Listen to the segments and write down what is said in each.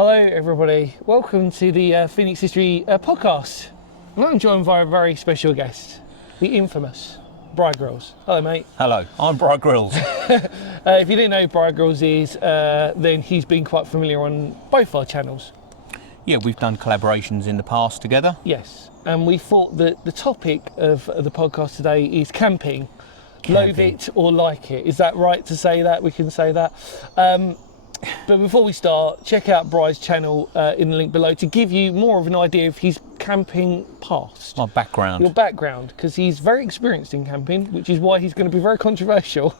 Hello everybody, welcome to the Phoenix History podcast. I'm joined by a very special guest, the infamous Bri Grills. Hello mate. Hello, I'm Bri Grills. If you didn't know who Bri Grills is, then he's been quite familiar on both our channels. Yeah, we've done collaborations in the past together. Yes, and we thought that the topic of the podcast today is camping. Loathe it or like it. Is that right to say that? We can say that. But before we start, check out Bri's channel in the link below to give you more of an idea of his camping past. My background. Your background, because he's very experienced in camping, which is why he's going to be very controversial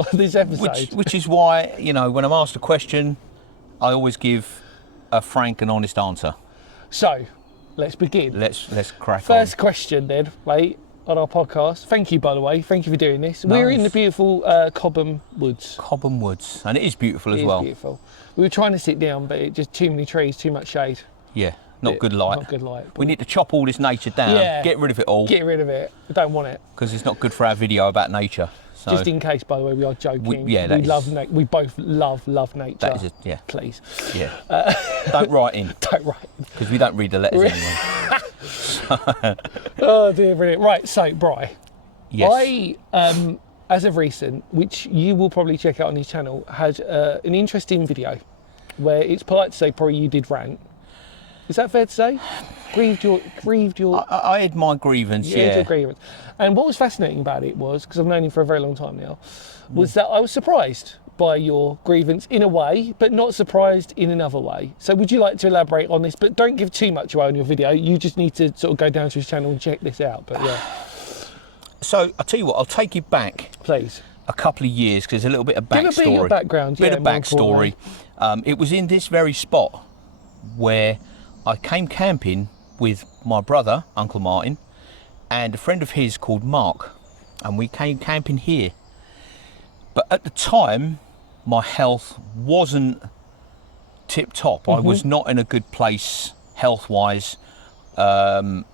on this episode. Which is why, you know, when I'm asked a question, I always give a frank and honest answer. So, let's begin. Let's crack on. First question then, mate, on our podcast. Thank you, by the way. Thank you for doing this. No, We're in the beautiful Cobham Woods. Cobham Woods, and it is beautiful as well. It is beautiful. We were trying to sit down, but it just too many trees, too much shade. Yeah, not good light. Not good light. We need to chop all this nature down, get rid of it all. Get rid of it. We don't want it. Because it's not good for our video about nature. So Just in case, by the way, we are joking. We both love nature. That is yeah. Please. Yeah. Don't write in. Don't write in. Because we don't read the letters anyway. Oh dear, brilliant. Right, so Bri. Yes. I, as of recent, which you will probably check out on his channel, had an interesting video where it's polite to say probably you did rant. Is that fair to say? Grieved your. I had my grievance, Your grievance. And what was fascinating about it was, because I've known him for a very long time now, was that I was surprised by your grievance in a way, but not surprised in another way. So would you like to elaborate on this? But don't give too much away on your video. You just need to sort of go down to his channel and check this out. But yeah. So I'll tell you what, I'll take you back. Please. A couple of years, because there's a little bit of backstory. Give a bit of background, bit of backstory. It was in this very spot where I came camping with my brother, Uncle Martin, and a friend of his called Mark, and we came camping here. But at the time, my health wasn't tip-top. I was not in a good place health-wise,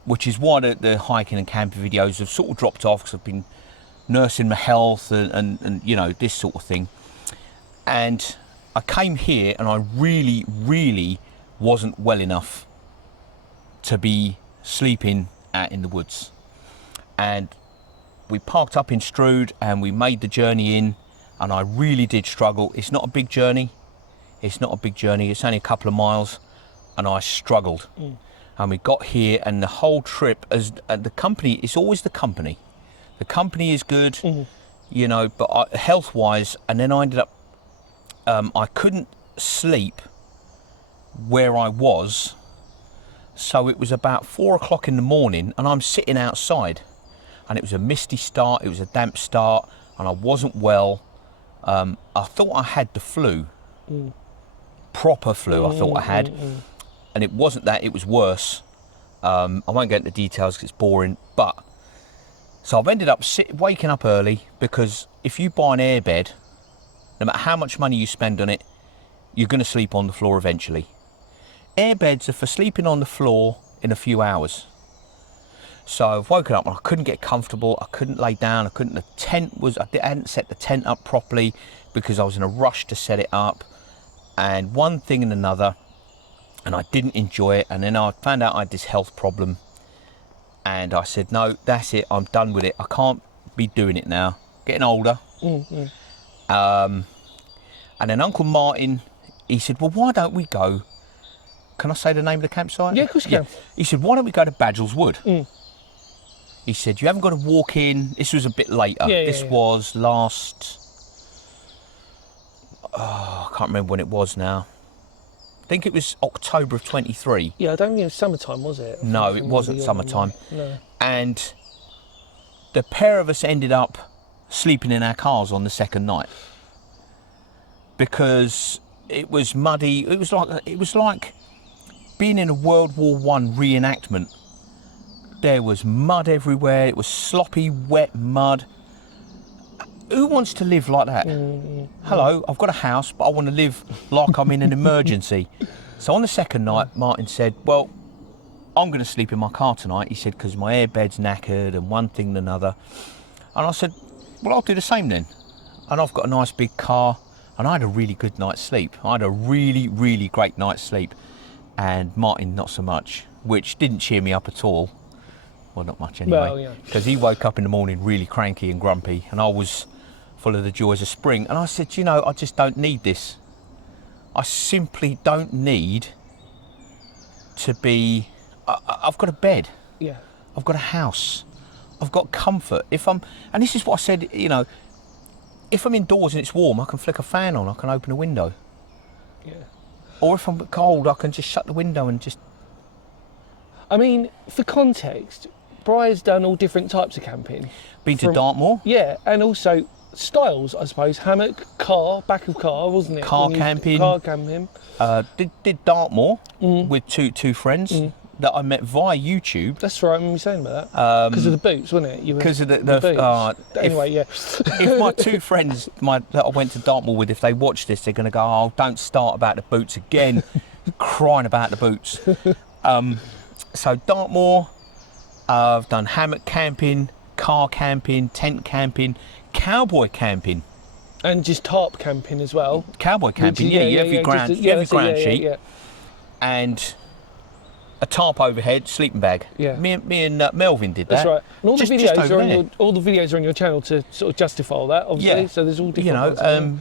which is why the hiking and camping videos have sort of dropped off, because I've been nursing my health and you know, this sort of thing. And I came here and I really wasn't well enough to be sleeping out in the woods. And we parked up in Strood and we made the journey in, and I really did struggle. It's not a big journey. It's only a couple of miles, and I struggled. And we got here, and the whole trip, as the company, it's always the company. The company is good, you know, but health-wise, and then I ended up, I couldn't sleep where I was, so it was about 4 o'clock in the morning, and I'm sitting outside, and it was a misty start, it was a damp start, and I wasn't well. I thought I had the flu, proper flu. I thought I had, and it wasn't that, it was worse. I won't get into details because it's boring, but so I've ended up waking up early, because if you buy an airbed, no matter how much money you spend on it, you're going to sleep on the floor eventually. Airbeds are for sleeping on the floor in a few hours. So I've woken up and I couldn't get comfortable, I couldn't lay down, I hadn't set the tent up properly because I was in a rush to set it up, and one thing and another, and I didn't enjoy it. And then I found out I had this health problem, and I said, no, that's it, I'm done with it, I can't be doing it now, getting older. And then Uncle Martin, he said, well, why don't we go, can I say the name of the campsite? Yeah, of course you can. He said, why don't we go to Badgell's Wood? He said, you haven't got to walk in. This was a bit later. This was last, I can't remember when it was now. I think it was October of 23. Yeah, I don't think it was summertime, was it? No, it wasn't summertime. No. And the pair of us ended up sleeping in our cars on the second night, because it was muddy. It was like being in a World War I reenactment. There was mud everywhere. It was sloppy, wet mud. Who wants to live like that? Hello, I've got a house, but I want to live like I'm in an emergency. So on the second night, Martin said, well, I'm going to sleep in my car tonight. He said, because my airbed's knackered and one thing and another. And I said, well, I'll do the same then. And I've got a nice big car, And I had a really good night's sleep. I had a really, really great night's sleep. And Martin, not so much, which didn't cheer me up at all. Well, not much anyway. Well, yeah. Because he woke up in the morning really cranky and grumpy, and I was full of the joys of spring. And I said, you know, I just don't need this. I simply don't need to be... I've got a bed. Yeah. I've got a house. I've got comfort. And this is what I said, you know, if I'm indoors and it's warm, I can flick a fan on, I can open a window. Yeah. Or if I'm cold, I can just shut the window and just... I mean, for context, Briar's done all different types of camping. Been to Dartmoor? Yeah, and also styles, I suppose. Hammock, car, back of car, wasn't it? Car camping. Car camping. Did Dartmoor with two friends that I met via YouTube. That's right, I remember you saying about that. Because of the boots, wasn't it? Because of the boots. Anyway, yeah. If my two friends that I went to Dartmoor with, if they watch this, they're going to go, oh, don't start about the boots again. Crying about the boots. So Dartmoor, I've done hammock camping, car camping, tent camping, cowboy camping. And just tarp camping as well. Cowboy camping, you have your ground sheet. And a tarp overhead, sleeping bag. Yeah. Me and Melvin did that. That's right. And all the all videos are on your channel to sort of justify all that, obviously. Yeah. So there's all different You know, ones,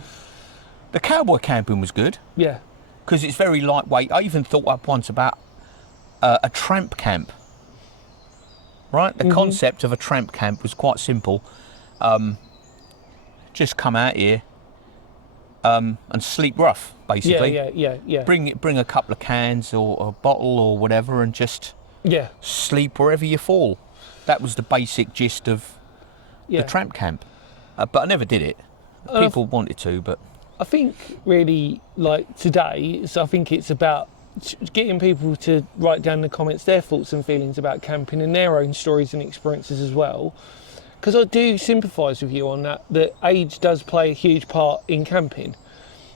the cowboy camping was good. Yeah. Because it's very lightweight. I even thought up once about a tramp camp. Right? The concept of a tramp camp was quite simple. Just come out here and sleep rough, basically. Yeah. Bring a couple of cans or a bottle or whatever and just sleep wherever you fall. That was the basic gist of the tramp camp. But I never did it. People wanted to, but... I think really, like today, so I think it's about getting people to write down in the comments their thoughts and feelings about camping and their own stories and experiences as well. Because I do sympathise with you on that age does play a huge part in camping.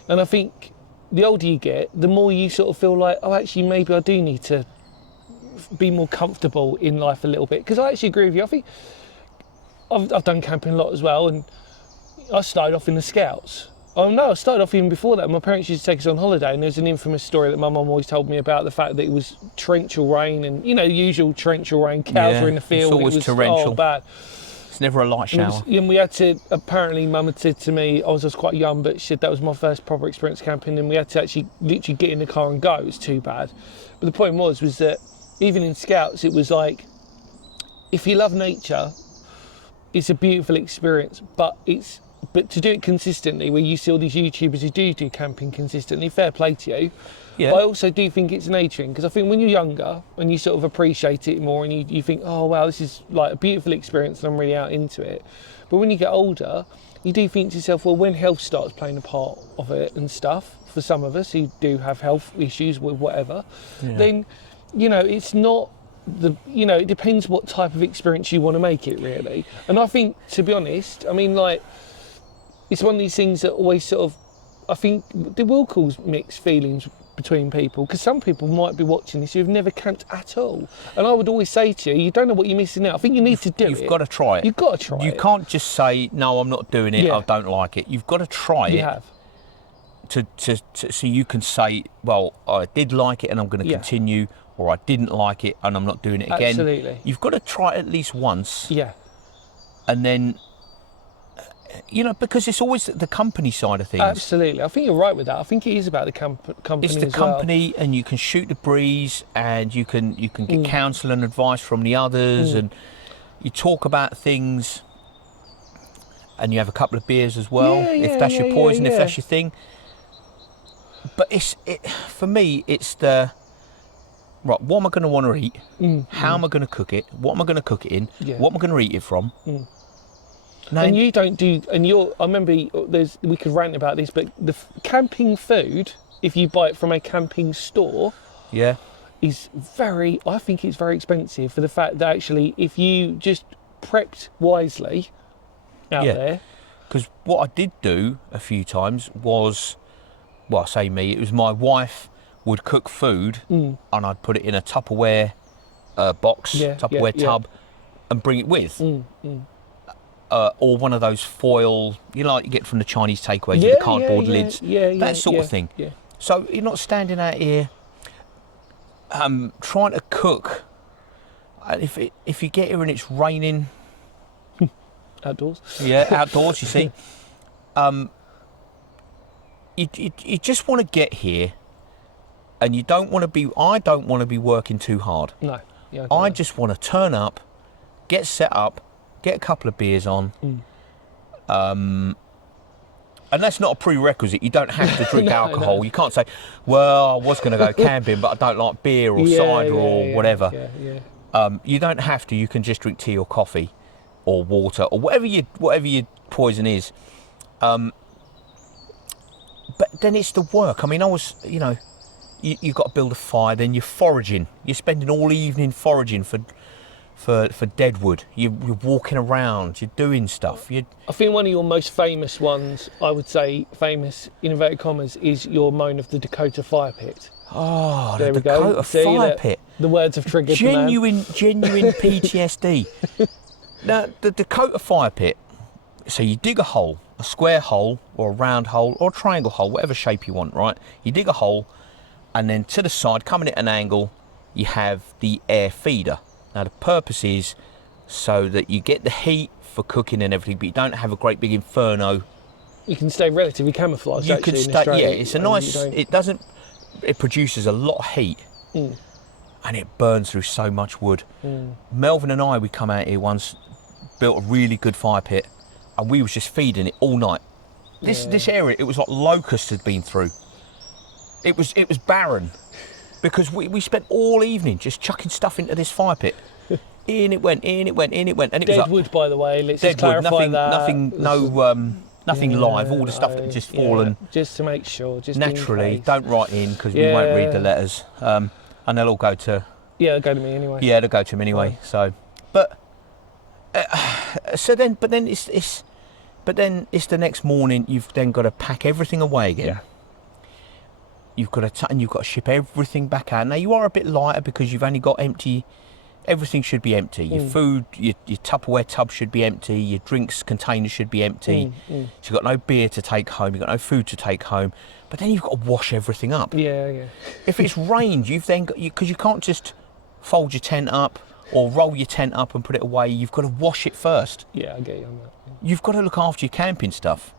And I think the older you get, the more you sort of feel like, oh, actually, maybe I do need to be more comfortable in life a little bit. Because I actually agree with you. I think I've done camping a lot as well, and I started off in the Scouts. Oh no, I started off even before that. My parents used to take us on holiday, and there's an infamous story that my mum always told me about the fact that it was torrential rain, and you know, the usual torrential rain, cows were in the field. It's always torrential. Oh, bad. It's never a light shower. And we had to, apparently Mum had said to me, I was quite young, but she said that was my first proper experience camping, and we had to actually literally get in the car and go. It was too bad. But the point was that even in Scouts, it was like, if you love nature, it's a beautiful experience, but to do it consistently, where you see all these YouTubers who do camping consistently, fair play to you. Yeah. But I also do think it's an age thing, because I think when you're younger and you sort of appreciate it more and you think, oh wow, this is like a beautiful experience and I'm really out into it. But when you get older, you do think to yourself, well, when health starts playing a part of it and stuff, for some of us who do have health issues with whatever, then, you know, it's not it depends what type of experience you want to make it, really. And I think, to be honest, I mean, like, it's one of these things that always sort of, I think, there will cause mixed feelings between people, because some people might be watching this who've never camped at all. And I would always say to you, you don't know what you're missing out. I think you need to do it. You've got to try it. You've got to try it. You can't just say, no, I'm not doing it, I don't like it. You've got to try it. You have. So you can say, well, I did like it and I'm going to continue, or I didn't like it and I'm not doing it again. Absolutely. You've got to try it at least once. Yeah. And then, you know, because it's always the company side of things. Absolutely. I think you're right with that. I think it is about the company It's the company, and you can shoot the breeze, and you can get counsel and advice from the others, and you talk about things, and you have a couple of beers as well, if that's your poison, if that's your thing. But for me, it's the, right, what am I going to want to eat? How am I going to cook it? What am I going to cook it in? What am I going to eat it from? And you don't do, and I remember we could rant about this, but the camping food, if you buy it from a camping store, is I think it's very expensive, for the fact that actually, if you just prepped wisely out there. Because what I did do a few times was, well, I say me, it was my wife would cook food, and I'd put it in a Tupperware box, Tupperware tub, and bring it with. or one of those foil, like you get from the Chinese takeaways, with the cardboard lids, that sort of thing. Yeah. So you're not standing out here trying to cook. And if you get here and it's raining, Outdoors. Yeah, outdoors. You see, you just want to get here, and you don't want to be. I don't want to be working too hard. No. Yeah, I just want to turn up, get set up, get a couple of beers on. And that's not a prerequisite. You don't have to drink alcohol. No. You can't say, well, I was going to go camping, but I don't like beer or cider or whatever. You don't have to. You can just drink tea or coffee or water or whatever your poison is. But then it's the work. I mean, you've got to build a fire, then you're foraging. You're spending all evening foraging for deadwood. You're walking around, you're doing stuff. I think one of your most famous ones, I would say famous in inverted commas, is your moan of the Dakota fire pit. Oh, there the Dakota fire pit. The words have triggered genuine PTSD. Now, the Dakota fire pit, so you dig a hole, a square hole or a round hole or a triangle hole, whatever shape you want, right? You dig a hole, and then to the side, coming at an angle, you have the air feeder. Now, the purpose is so that you get the heat for cooking and everything, but you don't have a great big inferno. You can stay relatively camouflaged. You can stay, it's a nice. It produces a lot of heat. And it burns through so much wood. Melvin and I, we come out here once, built a really good fire pit, and we was just feeding it all night. This area, it was like locusts had been through. It was barren, because we spent all evening just chucking stuff into this fire pit. In it went, and it was dead wood, by the way. Let's just dead wood, clarify nothing live. All the stuff that had just fallen. Just to make sure. Just naturally, don't write in because we won't read the letters. And they'll all go to... Yeah, they'll go to me anyway. Yeah, they'll go to him anyway. Right. So, but then it's the next morning. You've then got to pack everything away again. Yeah. You've got to ship everything back out. Now you are a bit lighter because you've only got empty. Everything should be empty. Your food, your Tupperware tub should be empty. Your drinks container should be empty. So you've got no beer to take home. You've got no food to take home. But then you've got to wash everything up. Yeah. If it's rained, you've then got because you can't just fold your tent up or roll your tent up and put it away. You've got to wash it first. Yeah, I get you on that. You've got to look after your camping stuff.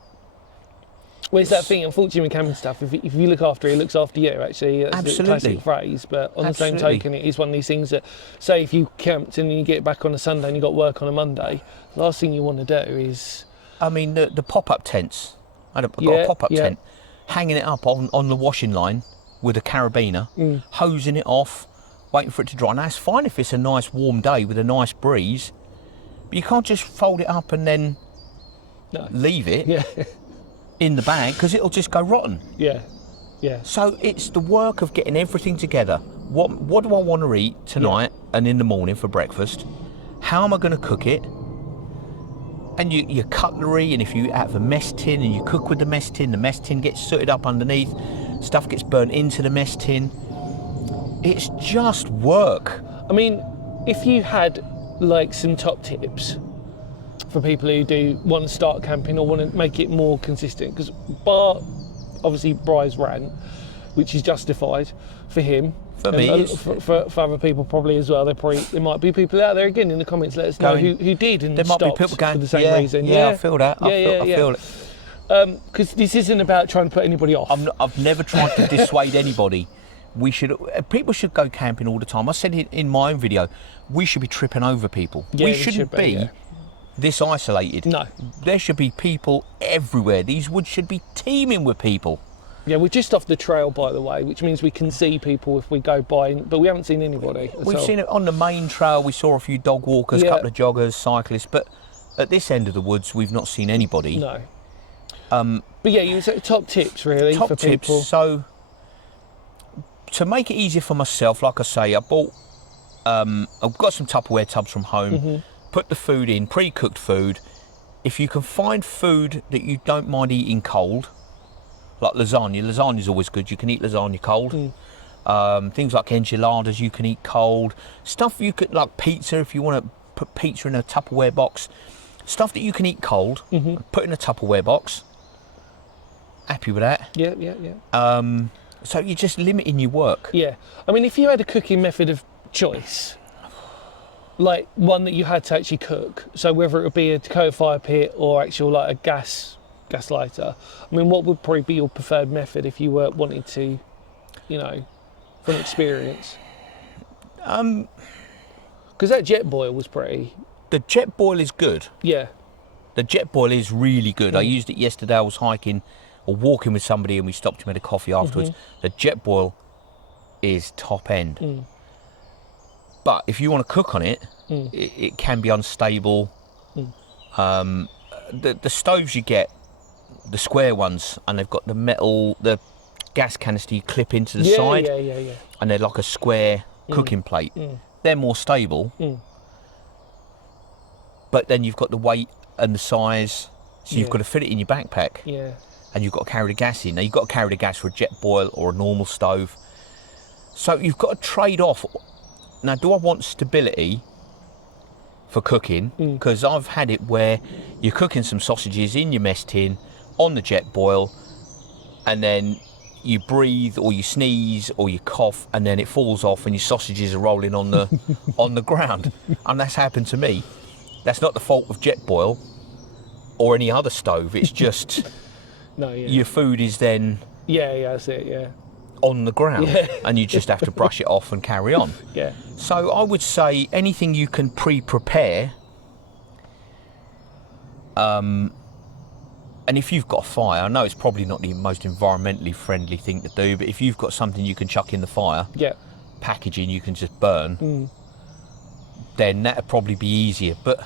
Well, it's that thing, unfortunately, with camping stuff, if you look after it, it looks after you, actually. That's Absolutely. a classic phrase, but on the same token, it is one of these things that, say, if you camped and you get back on a Sunday and you got work on a Monday, the last thing you want to do is... I mean, the pop-up tents. I've got a pop-up tent, hanging it up on the washing line with a carabiner, hosing it off, waiting for it to dry. Now, it's fine if it's a nice warm day with a nice breeze, but you can't just fold it up and then leave it in the bag because it'll just go rotten. Yeah. So it's the work of getting everything together. What do I want to eat tonight and in the morning for breakfast? How am I going to cook it? And your cutlery, and if you have a mess tin and you cook with the mess tin gets sooted up underneath, stuff gets burnt into the mess tin. It's just work. I mean, if you had like some top tips for people who do want to start camping or want to make it more consistent, because obviously Bry's rant, which is justified for him. For me, for other people probably as well. There might be people out there again in the comments. Let us know who did and there stopped might be people going, for the same reason. Yeah, I feel that. I feel it. Because this isn't about trying to put anybody off. I've never tried to dissuade anybody. People should go camping all the time. I said it in my own video. We should be tripping over people. Yeah, we shouldn't be this isolated. No, there should be people everywhere. These woods should be teeming with people. Yeah, we're just off the trail, by the way, which means we can see people if we go by, but we haven't seen anybody. We've seen it on the main trail. We saw a few dog walkers, a couple of joggers, cyclists, but at this end of the woods, we've not seen anybody. No. But yeah, you said top tips, really, for people. So, to make it easier for myself, like I say, I've got some Tupperware tubs from home, put the food in, pre-cooked food. If you can find food that you don't mind eating cold, like lasagna's always good. You can eat lasagna cold. Things like enchiladas you can eat cold. Stuff you could, like pizza, if you want to put pizza in a Tupperware box. stuff that you can eat cold, put in a Tupperware box. Happy with that. Yeah. So you're just limiting your work. Yeah. I mean, if you had a cooking method of choice, like one that you had to actually cook, so whether it would be a Dakota fire pit or actual like a gas lighter, I mean, what would probably be your preferred method if you were wanting to, you know, from experience? Because that jet boil was pretty... The jet boil is good. Yeah. The jet boil is really good. I used it yesterday. I was hiking or walking with somebody and we stopped and had a coffee afterwards. The jet boil is top end. But if you want to cook on it, it can be unstable. The stoves you get, the square ones, and they've got the gas canister you clip into the side. Yeah. And they're like a square cooking plate. They're more stable. But then you've got the weight and the size, so you've got to fit it in your backpack. Yeah. And you've got to carry the gas in. Now, you've got to carry the gas for a jet boil or a normal stove. So you've got to trade off. Now, do I want stability for cooking? Because I've had it where you're cooking some sausages in your mess tin on the jet boil, and then you breathe or you sneeze or you cough, and then it falls off and your sausages are rolling on the on the ground. And that's happened to me. That's not the fault of jet boil or any other stove. It's just your food is then that's it. Yeah. On the ground, and you just have to brush it off and carry on. Yeah. So I would say anything you can pre-prepare, and if you've got a fire, I know it's probably not the most environmentally friendly thing to do, but if you've got something you can chuck in the fire, packaging you can just burn, then that'd probably be easier. But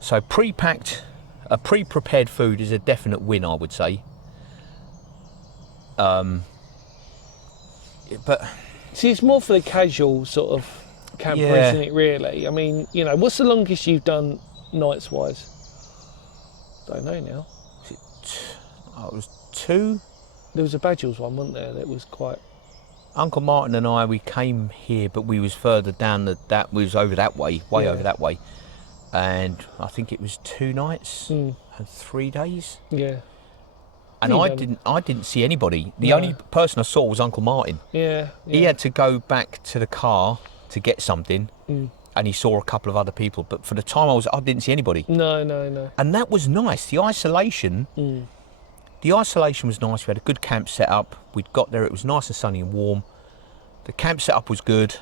so pre-prepared food is a definite win, I would say. But see, it's more for the casual sort of camper, isn't it, really? I mean, you know, what's the longest you've done nights wise? Don't know now. It was 2. There was a Badgels one, wasn't there, that was quite... Uncle Martin and I, we came here, but we was further down, that was over that way, over that way. And I think it was 2 nights and 3 days. Yeah. And I didn't see anybody. The only person I saw was Uncle Martin. Yeah. He had to go back to the car to get something, and he saw a couple of other people. But for the time I didn't see anybody. No. And that was nice. The isolation was nice. We had a good camp set up. We'd got there. It was nice and sunny and warm. The camp set up was good.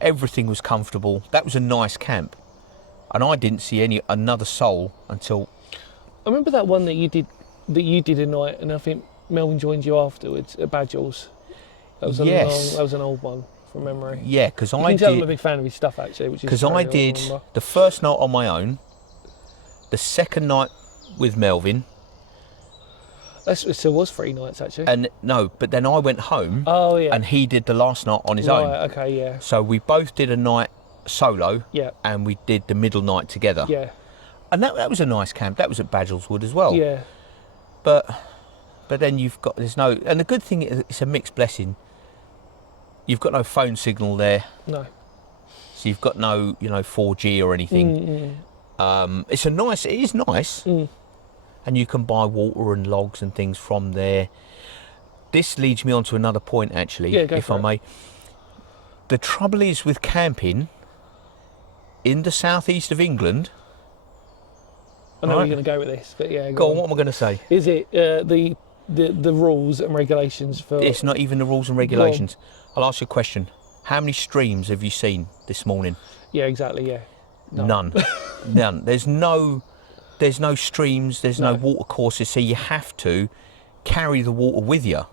Everything was comfortable. That was a nice camp. And I didn't see another soul until... I remember that one that you did a night, and I think Melvin joined you afterwards at Badgels. That was that was an old one from memory. Yeah, because I can tell I'm a big fan of his stuff actually. Because I did the first night on my own, the second night with Melvin. It still was 3 nights actually. And no, but then I went home. Oh yeah. And he did the last night on his own. Right. Okay. Yeah. So we both did a night solo. Yeah. And we did the middle night together. Yeah. And that was a nice camp. That was at Badgels Wood as well. Yeah. But then and the good thing is it's a mixed blessing. You've got no phone signal there. No. So you've got no 4G or anything. It is nice. And you can buy water and logs and things from there. This leads me on to another point actually, if I may. The trouble is with camping in the southeast of England. I know where you're going to go with this, but yeah. Go on, what am I going to say? Is it the rules and regulations for... It's not even the rules and regulations. I'll ask you a question. How many streams have you seen this morning? Yeah, exactly, yeah. None. None. There's no streams, there's no water courses, so you have to carry the water with you.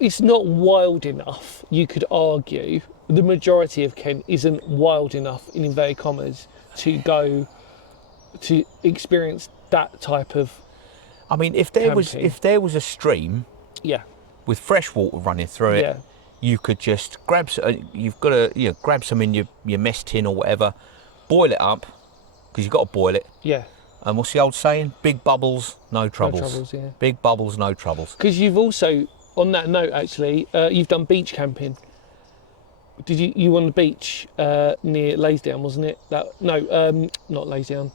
It's not wild enough, you could argue. The majority of Kent isn't wild enough, in inverted commas, to go to experience that type of... I mean, if there was a stream with fresh water running through it, you could just grab grab some in your mess tin or whatever, boil it up, because you've got to boil it. Yeah. And what's the old saying? Big bubbles, no troubles. No troubles, yeah. Big bubbles, no troubles. Because you've also, on that note actually, you've done beach camping. Did you on the beach near Laysdown, wasn't it? Not Laysdown.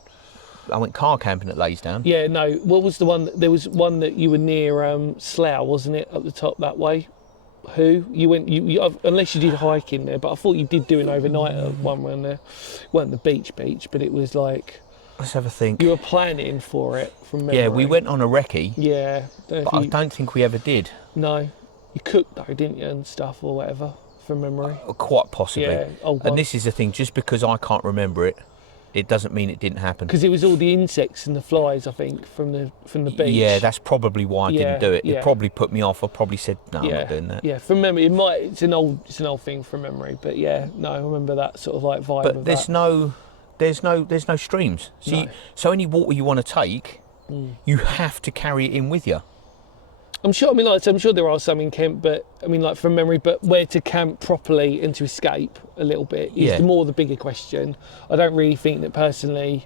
I went car camping at Laysdown. Yeah, no. What was the one? There was one that you were near Slough, wasn't it? Up the top that way. Who you went? Unless you did hiking there, but I thought you did do an overnight one around there. It wasn't the beach, but it was like. Let's have a think. You were planning for it from memory. Yeah, we went on a recce. Yeah. But I don't think we ever did. No. You cooked though, didn't you, and stuff or whatever, from memory. Quite possibly. Yeah, old one. And this is the thing, just because I can't remember it, it doesn't mean it didn't happen. Because it was all the insects and the flies, I think, from the beach. Yeah, that's probably why I didn't do it. Yeah. It probably put me off. I probably said, no, I'm not doing that. Yeah, from memory, it's an old thing from memory, but yeah, no, I remember that sort of like vibe. But of there's no streams. So any water you want to take, you have to carry it in with you. I'm sure. I mean, I'm sure there are some in Kent, but I mean, like from memory. But where to camp properly and to escape a little bit is the bigger question. I don't really think that personally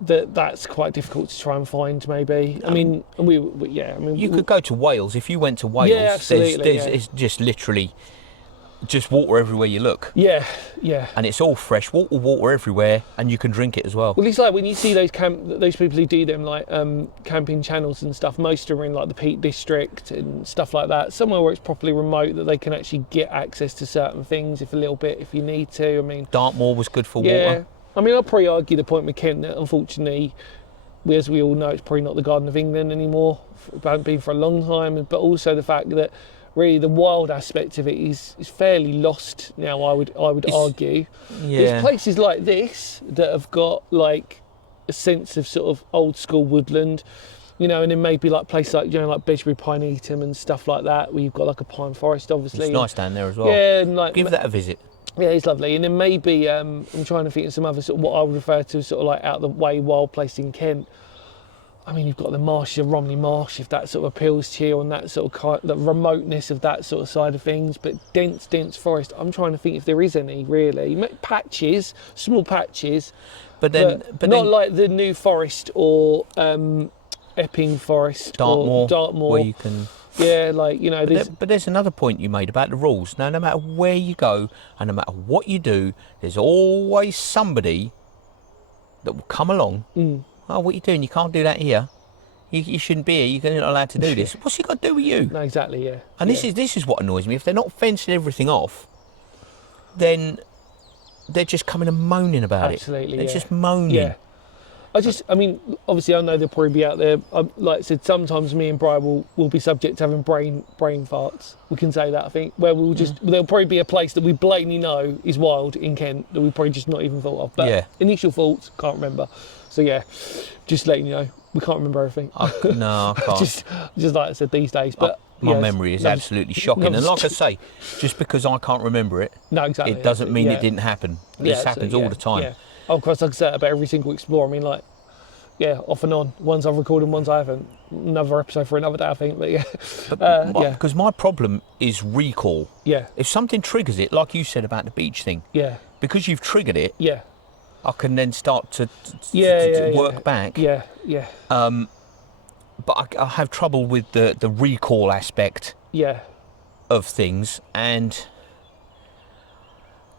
that's quite difficult to try and find. Maybe. I mean, you could go to Wales. If you went to Wales, it's just literally just water everywhere you look. Yeah. And it's all fresh water everywhere, and you can drink it as well. Well, it's like when you see those people who do them like camping channels and stuff. Most of them are in like the Peak District and stuff like that. Somewhere where it's properly remote that they can actually get access to certain things if you need to. I mean, Dartmoor was good for water. I mean, I'll probably argue the point with Kent that unfortunately, as we all know, it's probably not the Garden of England anymore. It hasn't been for a long time, but also the fact that really the wild aspect of it is fairly lost now. I would argue. Yeah. There's places like this that have got like a sense of sort of old school woodland, and then maybe like places like like Bedgebury, Pineaton and stuff like that, where you've got like a pine forest, obviously. It's nice down there as well. Yeah, and like give that a visit. Yeah, it's lovely. And then maybe I'm trying to think of some other sort of what I would refer to as sort of like out of the way wild place in Kent. I mean, you've got the marsh, the Romney Marsh, if that sort of appeals to you, on that sort of the remoteness of that sort of side of things. But dense forest, I'm trying to think if there is any really. Patches, small patches, but not like the New Forest or Epping Forest or Dartmoor, where you can. Yeah, like But there's another point you made about the rules. Now, no matter where you go and no matter what you do, there's always somebody that will come along. Oh, what are you doing? You can't do that here. You shouldn't be here. You're not allowed to do this. What's he got to do with you? No, exactly, yeah. And this is what annoys me. If they're not fencing everything off, then they're just coming and moaning about it. Absolutely, They're just moaning. Yeah. I mean, obviously I know they'll probably be out there. Like I said, sometimes me and Brian will be subject to having brain farts. We can say that, I think, where there'll probably be a place that we blatantly know is wild in Kent that we probably just not even thought of. But initial thoughts, can't remember. So yeah, just letting you know, we can't remember everything. No, I can't. just like I said, these days. But my memory is absolutely shocking. And like I say, just because I can't remember it, it doesn't mean it didn't happen. This happens all the time. Yeah. Of course, like I said about every single Explorer. I mean, like, off and on. Ones I've recorded, ones I haven't. Another episode for another day, I think. But because my problem is recall. Yeah. If something triggers it, like you said about the beach thing. Yeah. Because you've triggered it. Yeah. I can then start to work back. Yeah. But I have trouble with the recall aspect. Yeah. Of things and.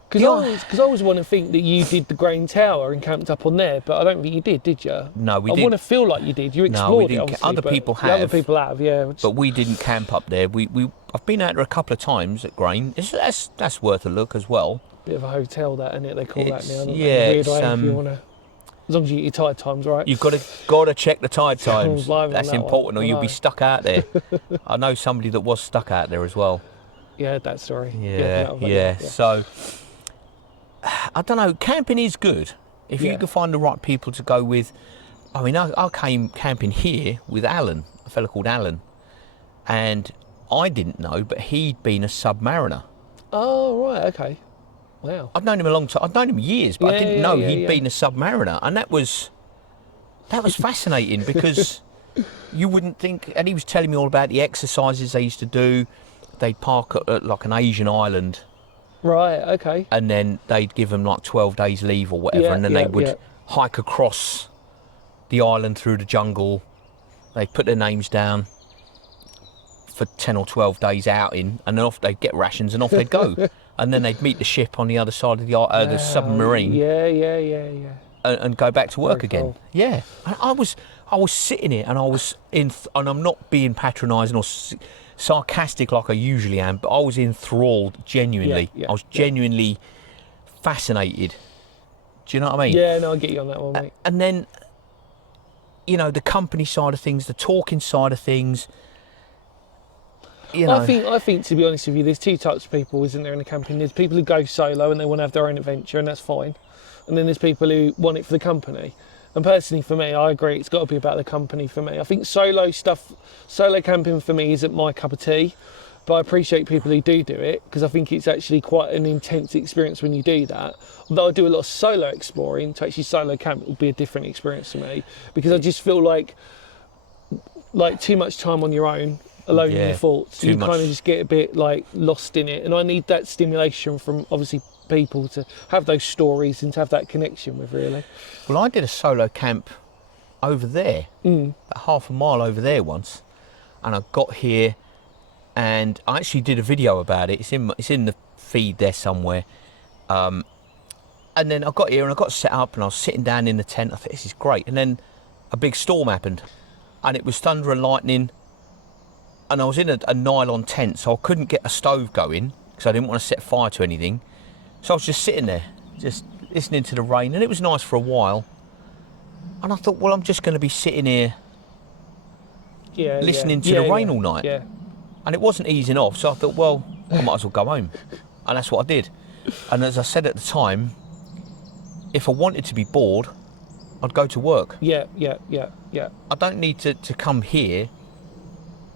Because I always want to think that you did the Grain Tower and camped up on there, but I don't think you did you? No, we didn't. I want to feel like you did. You explored it, obviously. Other people have. Other people have, yeah. But we didn't camp up there. I've been out there a couple of times at Grain. That's worth a look as well. Bit of a hotel, that, isn't it? They call that now. Yeah, weird way if you want to. As long as you get your tide times right. You've got to check the tide times. That's important, or you'll be stuck out there. I know somebody that was stuck out there as well. Yeah, that story. Yeah. So. I don't know, camping is good if you can find the right people to go with. I mean, I came camping here with Alan, a fella called Alan, and I didn't know, but he'd been a submariner. Oh, right, okay. Wow. I've known him a long time. I've known him years, but I didn't know he'd been a submariner, and that was fascinating because you wouldn't think. And he was telling me all about the exercises they used to do. They'd park at like an Asian island. Right, okay. And then they'd give them like 12 days leave or whatever, and then they would hike across the island through the jungle. They'd put their names down for 10 or 12 days outing, and then off they'd get rations and off they'd go. and then they'd meet the ship on the other side of the submarine. Yeah. And go back to work Very again. cool. Yeah, I was sitting here, and I was and I'm not being patronising or sarcastic like I usually am, but I was enthralled genuinely. Yeah, I was genuinely fascinated. Do you know what I mean? Yeah, no, I get you on that one, mate. And then, you know, the company side of things, the talking side of things. You know, I think to be honest with you, there's two types of people, isn't there, in the camping? There's people who go solo and they want to have their own adventure, and that's fine. And then there's people who want it for the company. And personally, for me, I agree, it's got to be about the company for me. I think solo camping for me isn't my cup of tea, but I appreciate people who do it, because I think it's actually quite an intense experience when you do that. Although I do a lot of solo exploring, to actually solo camp will be a different experience for me, because I just feel like too much time on your own, alone in your thoughts, you kind of just get a bit like lost in it. And I need that stimulation from obviously people to have those stories and to have that connection with, really. Well, I did a solo camp over there, about half a mile over there once, and I got here and I actually did a video about it. It's in the feed there somewhere. And then I got here and I got set up and I was sitting down in the tent. I thought, this is great. And then a big storm happened, and it was thunder and lightning, and I was in a nylon tent, so I couldn't get a stove going because I didn't want to set fire to anything. So I was just sitting there, just listening to the rain, and it was nice for a while. And I thought, well, I'm just going to be sitting here listening to the rain all night. Yeah. And it wasn't easing off, so I thought, well, I might as well go home. And that's what I did. And as I said at the time, if I wanted to be bored, I'd go to work. Yeah. I don't need to come here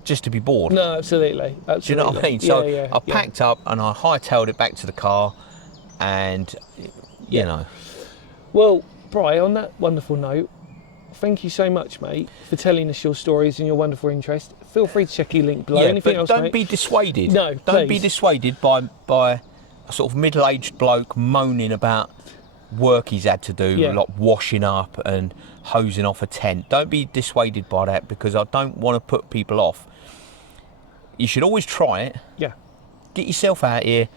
just to be bored. No, absolutely. Do you know what I mean? So I packed up and I hightailed it back to the car, and you know. Well, Bri, on that wonderful note, thank you so much, mate, for telling us your stories and your wonderful interest. Feel free to check your link below. Anything else, don't mate? be dissuaded. No, don't be dissuaded by a sort of middle-aged bloke moaning about work he's had to do, like washing up and hosing off a tent. Don't be dissuaded by that, because I don't want to put people off. You should always try it. Yeah. Get yourself out here.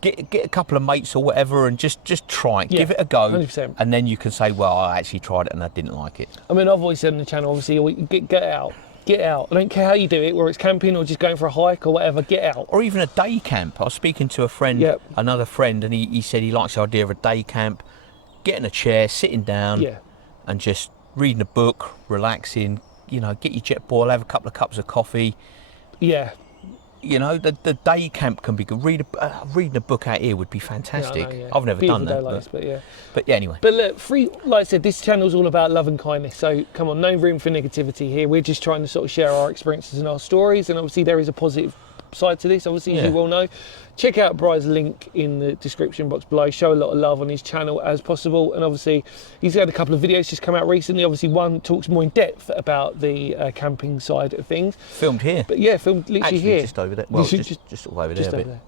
Get a couple of mates or whatever, and just try it. Yeah, give it a go, 100%. and then you can say, well, I actually tried it and I didn't like it. I mean, I've always said on the channel, obviously, get out. Get out. I don't care how you do it, whether it's camping or just going for a hike or whatever, get out. Or even a day camp. I was speaking to a friend, another friend, and he said he likes the idea of a day camp, getting a chair, sitting down, and just reading a book, relaxing, you know, get your jet boil, have a couple of cups of coffee. Yeah. You know, the day camp can be good. Reading a book out here would be fantastic. Yeah, I've never done that. Like this, but yeah, anyway. But look, like I said, this channel's all about love and kindness. So come on, no room for negativity here. We're just trying to sort of share our experiences and our stories. And obviously there is a positive side to this, obviously, as you well know. Check out Bri's link in the description box below. Show a lot of love on his channel as possible. And obviously he's had a couple of videos just come out recently. Obviously one talks more in depth about the camping side of things. Filmed here. But yeah, filmed literally actually here. Just over there. Well, just sort of over there a bit.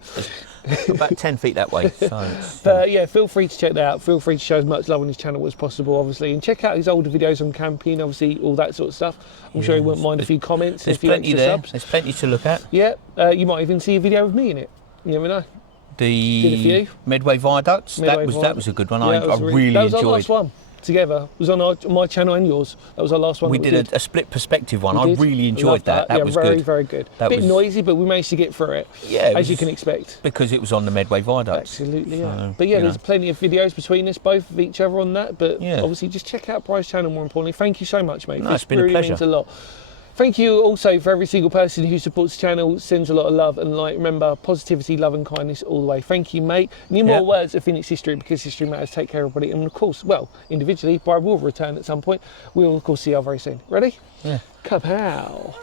Just about 10 feet that way. So but yeah, feel free to check that out. Feel free to show as much love on his channel as possible, obviously. And check out his older videos on camping, obviously, all that sort of stuff. I'm sure he won't mind a few comments. There's a few plenty there. Subs. There's plenty to look at. Yeah, you might even see a video of me in it. You never know. The Medway Viaducts. That was a good one. I really that was enjoyed. Our last one together. It was on my channel and yours. That was our last one. We did a split perspective one. I really enjoyed that. That was very, good. very good. That bit was noisy, but we managed to get through it. Yeah, as you can expect. Because it was on the Medway Viaducts. Absolutely, yeah. But yeah, there's plenty of videos between us, both of each other on that. But obviously, just check out Bri's channel. More importantly, thank you so much, mate. No, it's been a pleasure. Means a lot. Thank you also for every single person who supports the channel, sends a lot of love, and remember, positivity, love and kindness all the way. Thank you, mate. Any more words of Phoenix history, because history matters. Take care, everybody. And of course, well, individually, Bri will return at some point. We will, of course, see you all very soon. Ready? Yeah. Kapow.